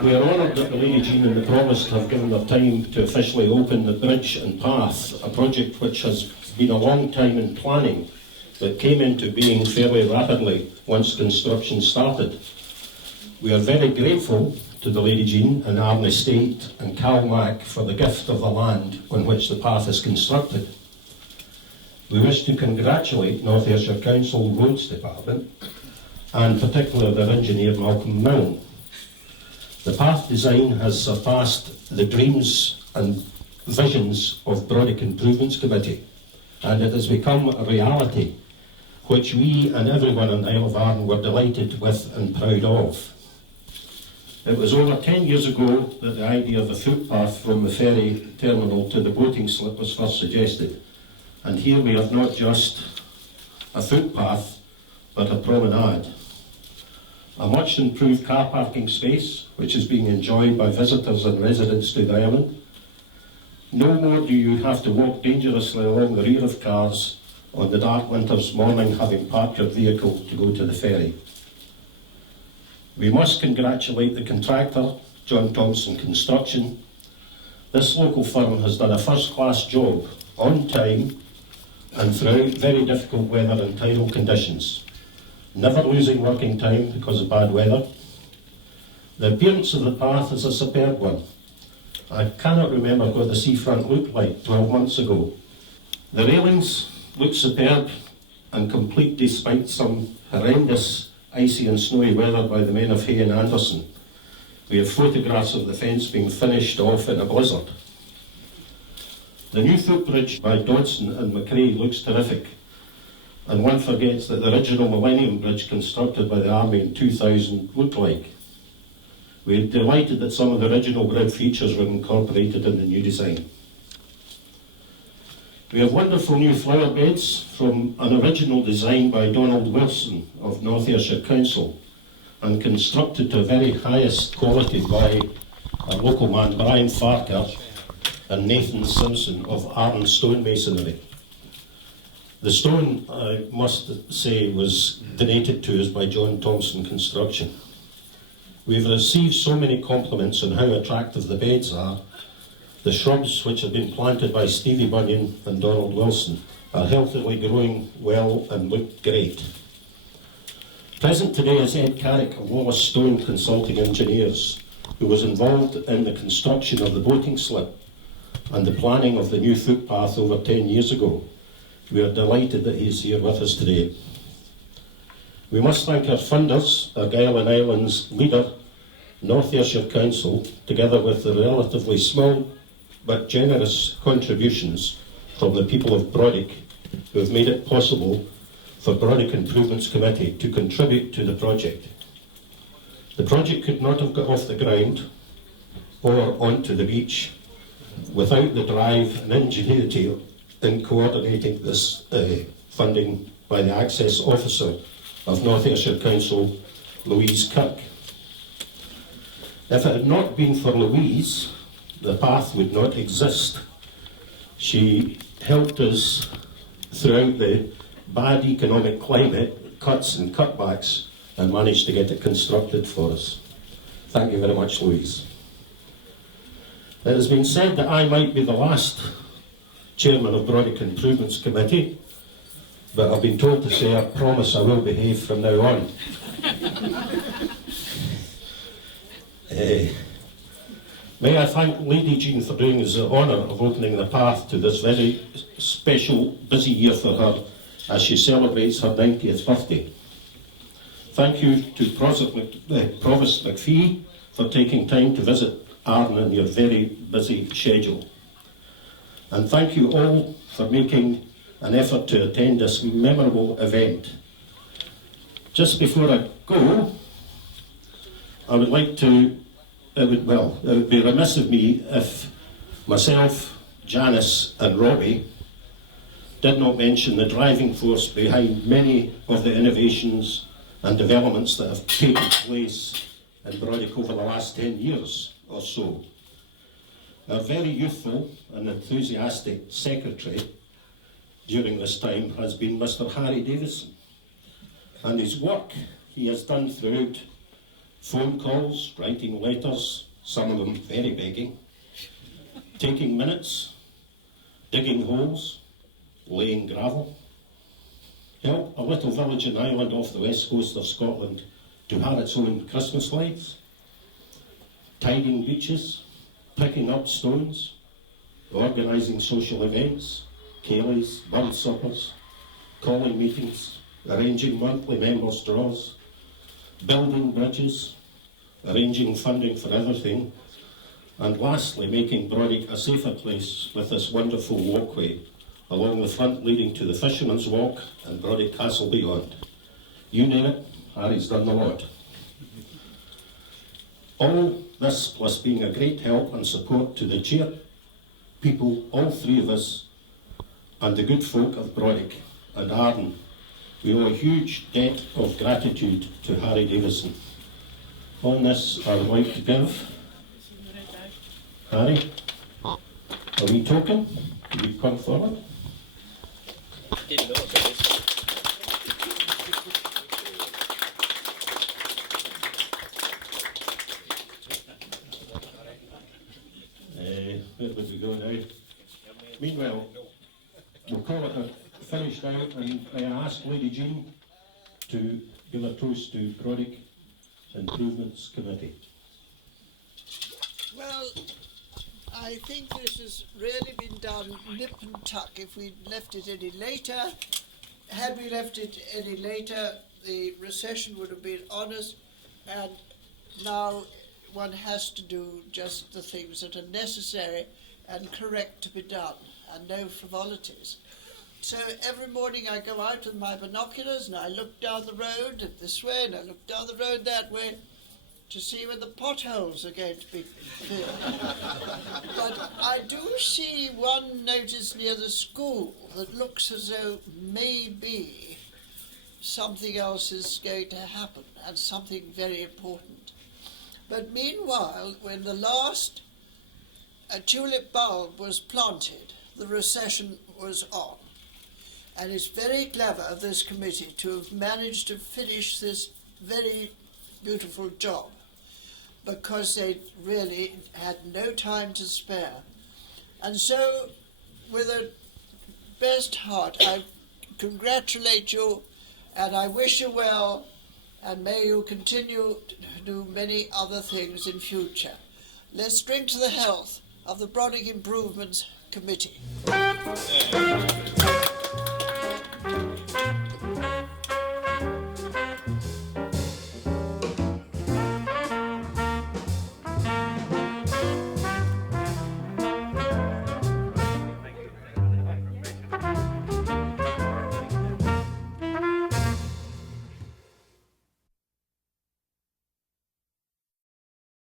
We are honoured that the Lady Jean and the Provost have given their time to officially open the bridge and path, a project which has been a long time in planning, but came into being fairly rapidly once construction started. We are very grateful to the Lady Jean and Arran Estate and Calmac for the gift of the land on which the path is constructed. We wish to congratulate North Ayrshire Council Roads Department and particularly their engineer Malcolm Milne. The path design has surpassed the dreams and visions of Brodick Improvements Committee, and it has become a reality which we and everyone in Isle of Arran were delighted with and proud of. It was over 10 years ago that the idea of a footpath from the ferry terminal to the boating slip was first suggested, and here we have not just a footpath but a promenade. A much improved car parking space which is being enjoyed by visitors and residents to the island. No more do you have to walk dangerously along the rear of cars on the dark winter's morning having parked your vehicle to go to the ferry. We must congratulate the contractor, John Thompson Construction. This local firm has done a first-class job on time and throughout very difficult weather and tidal conditions, never losing working time because of bad weather. The appearance of the path is a superb one. I cannot remember what the seafront looked like 12 months ago. The railings look superb and complete despite some horrendous icy and snowy weather by the men of Hay and Anderson. We have photographs of the fence being finished off in a blizzard. The new footbridge by Dodson and McRae looks terrific, and one forgets that the original Millennium Bridge constructed by the Army in 2000 looked like. We are delighted that some of the original grid features were incorporated in the new design. We have wonderful new flower beds from an original design by Donald Wilson of North Ayrshire Council and constructed to the very highest quality by a local man, Brian Farker, and Nathan Simpson of Arran Stonemasonry. The stone, I must say, was donated to us by John Thompson Construction. We've received so many compliments on how attractive the beds are. The shrubs, which have been planted by Stevie Bunyan and Donald Wilson, are healthily growing well and look great. Present today is Ed Carrick of Wallace Stone Consulting Engineers, who was involved in the construction of the boating slip and the planning of the new footpath over 10 years ago. We are delighted that he is here with us today. We must thank our funders, Argyll and Islands leader, North Ayrshire Council, together with the relatively small but generous contributions from the people of Brodick, who have made it possible for Brodick Improvements Committee to contribute to the project. The project could not have got off the ground or onto the beach without the drive and ingenuity in coordinating this funding by the Access Officer of North Ayrshire Council, Louise Kirk. If it had not been for Louise, the path would not exist. She helped us throughout the bad economic climate, cuts and cutbacks, and managed to get it constructed for us. Thank you very much, Louise. It has been said that I might be the last chairman of Brodick Improvements Committee, but I've been told to say I promise I will behave from now on. May I thank Lady Jean for doing us the honour of opening the path to this very special, busy year for her as she celebrates her 90th birthday. Thank you to Provost McPhee for taking time to visit Arran in your very busy schedule. And thank you all for making an effort to attend this memorable event. Just before I go, I would like to, it would be remiss of me if myself, Janice and Robbie did not mention the driving force behind many of the innovations and developments that have taken place in Brodick over the last 10 years or so. Our very youthful and enthusiastic secretary during this time has been Mr. Harry Davison, and his work he has done throughout phone calls, writing letters, some of them very begging, taking minutes, digging holes, laying gravel, help a little village and island off the west coast of Scotland to have its own Christmas lights, tidying beaches, picking up stones, organising social events, ceilidhs, bird suppers, calling meetings, arranging monthly members' draws, building bridges, arranging funding for everything, and lastly making Brodick a safer place with this wonderful walkway along the front leading to the Fisherman's Walk and Brodick Castle beyond. You name it, Harry's done the lot. All this plus being a great help and support to the chair people, all three of us, and the good folk of Brodick and Arran. We owe a huge debt of gratitude to Harry Davison. On this, I would like to give Harry a wee token. Will you come forward? Where would we go now? Meanwhile, we'll call it a finished out, and I ask Lady Jean to give a toast to Brodick Improvements Committee. Well, I think this has really been done nip and tuck. If we'd left it any later, had we left it any later, the recession would have been on us, and now one has to do just the things that are necessary and correct to be done, and no frivolities. So every morning I go out with my binoculars and I look down the road this way and I look down the road that way to see where the potholes are going to be filled. But I do see one notice near the school that looks as though maybe something else is going to happen, and something very important. But meanwhile, when the last tulip bulb was planted, the recession was on. And it's very clever of this committee to have managed to finish this very beautiful job, because they really had no time to spare. And so, with a best heart, I congratulate you, and I wish you well, and may you continue to do many other things in future. Let's drink to the health of the Brodick Improvements Committee.